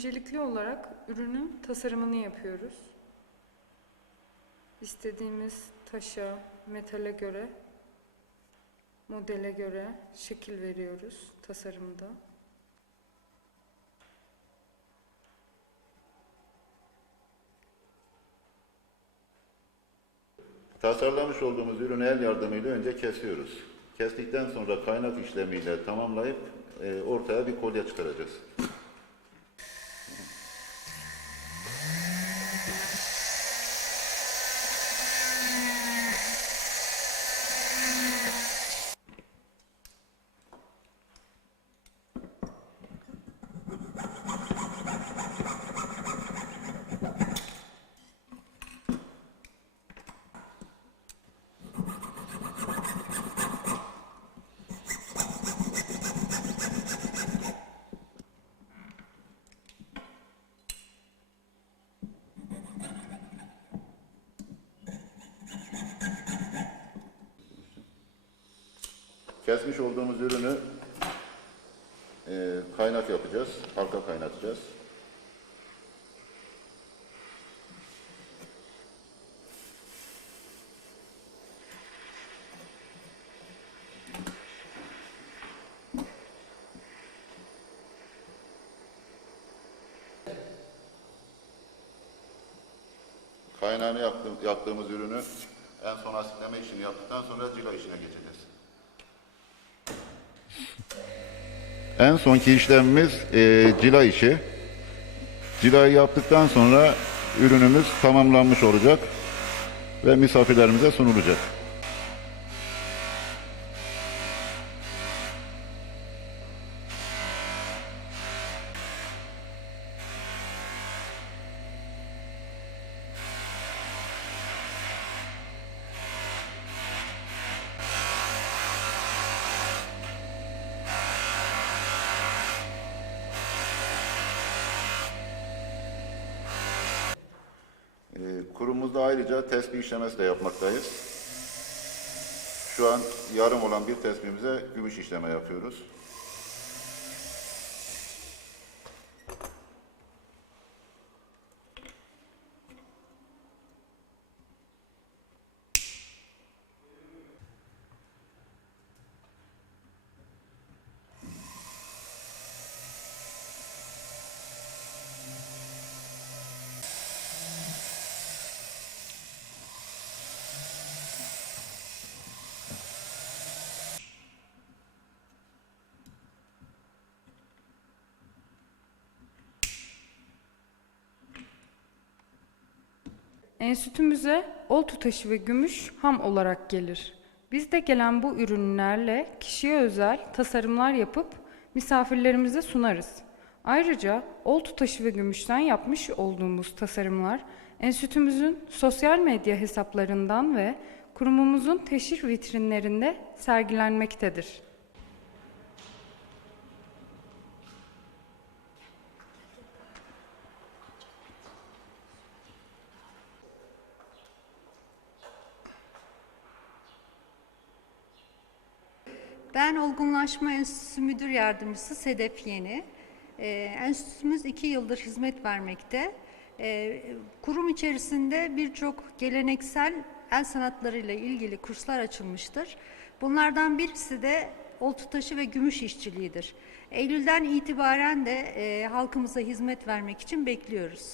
Öncelikli olarak ürünün tasarımını yapıyoruz. İstediğimiz taşa, metale göre, modele göre şekil veriyoruz tasarımda. Tasarlamış olduğumuz ürünü el yardımıyla önce kesiyoruz. Kestikten sonra kaynak işlemiyle tamamlayıp e, ortaya bir kolye çıkaracağız. Kesmiş olduğumuz ürünü e, kaynak yapacağız. Halka kaynatacağız. Kaynağını yaktığım, yaktığımız ürünü en son asitleme işini yaptıktan sonra cila işine geçeceğiz. En sonki işlemimiz e, cila işi. Cilayı yaptıktan sonra ürünümüz tamamlanmış olacak ve misafirlerimize sunulacak. Kurumumuzda ayrıca tespih işlemesi de yapmaktayız. Şu an yarım olan bir tespihimize gümüş işleme yapıyoruz. Enstitümüze oltu taşı ve gümüş ham olarak gelir. Biz de gelen bu ürünlerle kişiye özel tasarımlar yapıp misafirlerimize sunarız. Ayrıca oltu taşı ve gümüşten yapmış olduğumuz tasarımlar enstitümüzün sosyal medya hesaplarından ve kurumumuzun teşhir vitrinlerinde sergilenmektedir. Ben Olgunlaşma Enstitüsü Müdür Yardımcısı Sedef Yeni. Ee, enstitümüz iki yıldır hizmet vermekte. Ee, kurum içerisinde birçok geleneksel el sanatlarıyla ilgili kurslar açılmıştır. Bunlardan birisi de oltu taşı ve gümüş işçiliğidir. Eylül'den itibaren de e, halkımıza hizmet vermek için bekliyoruz.